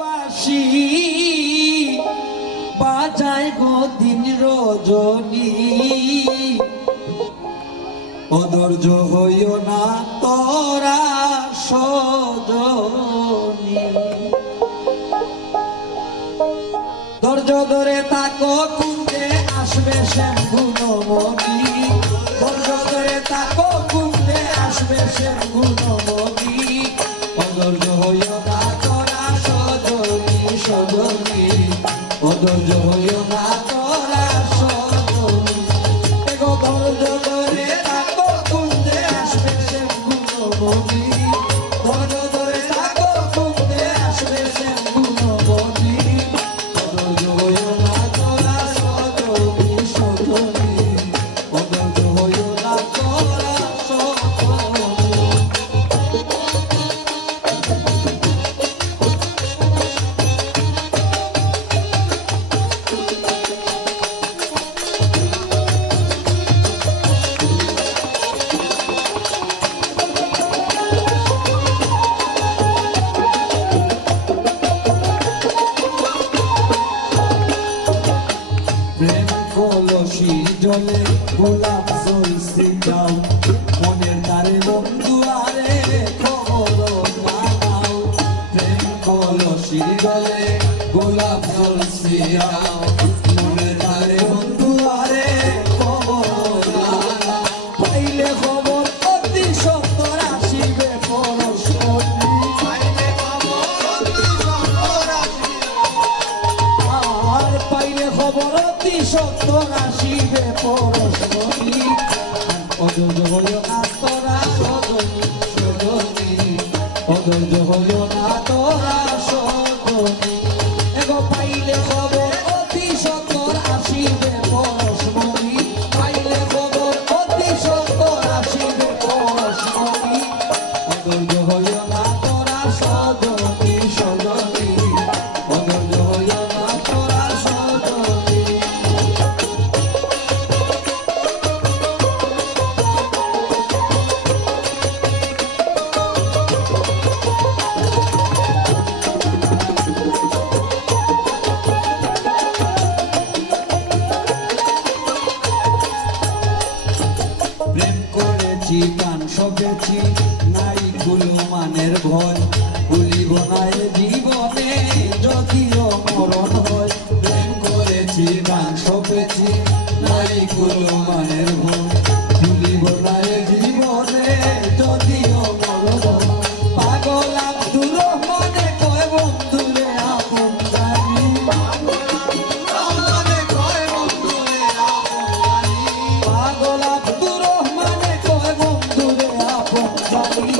বাঁশি বাজায় গো দিন রজনী, অধৈর্য হইও না তোরা সজনী। ধৈর্য ধরে তাকো কুন্দে আসবে শ্যাম গুণমণি, ধৈর্য ধরে তাকো কুন্দে আসবে শ্যাম গুণমণি, অধৈর্য হইও না তোরা সজনী সজনী, অধৈর্য হইও না তোরা সজনী। এগো ধৈর্য ধরে তাকো কুন্দে আসবে শ্যাম গুণমণি, ধৈর্য ধরে তাকো কুন্দে আসবে শ্যাম গুণমণি, অধৈর্য হইও না তোরা সজনী সজনী, অধৈর্য হইও না তোরা সজনী। প্রেম কলসি জলে গোলাপ জ্বলছে যাও, মনের তারে বন্ধু আরে খবর নাও। প্রেম কলসি জলে গোলাপ জ্বলছে যাও, মনের তারে বন্ধু আরে খবর নাও। পাইলে খবর অতি সত্তর আসিবে পরশমণি, আর পাইলে খবর অতি সত্তর আসিবে পরশমণি, অধৈর্য হইও না তোরা সজনী সজনী, অধৈর্য হইও না তোরা সজনী। এগো পাইলে খবর অতি সত্তর আসিবে পরশমণি, পাইলে খবর অতি সত্তর আসিবে পরশমণি, অধৈর্য হইও না তোরা সজনী সজনী, অধৈর্য হইও না তোরা সজনী। প্রেম করেছি প্রাণ সপেছি নাই কুলো মানের ভয়, ভুলিব না এ জীবনে যদিও মরণ হয়। প্রেম করেছি প্রাণ সপেছি নাই কুলো মানের ভয়, ভুলিব না এ জীবনে যদিও মরণ হয়। পাগল আব্দুর রহমানে কয় বন্ধুরে আপন জানি, পাগল আব্দুর রহমানে কয় বন্ধুরে আপন জানি,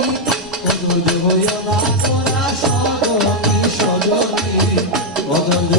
অধৈর্য হইও না তোরা সজনী সজনী, অধৈর্য